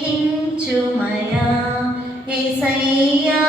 కించుమయా ఏసయ్యా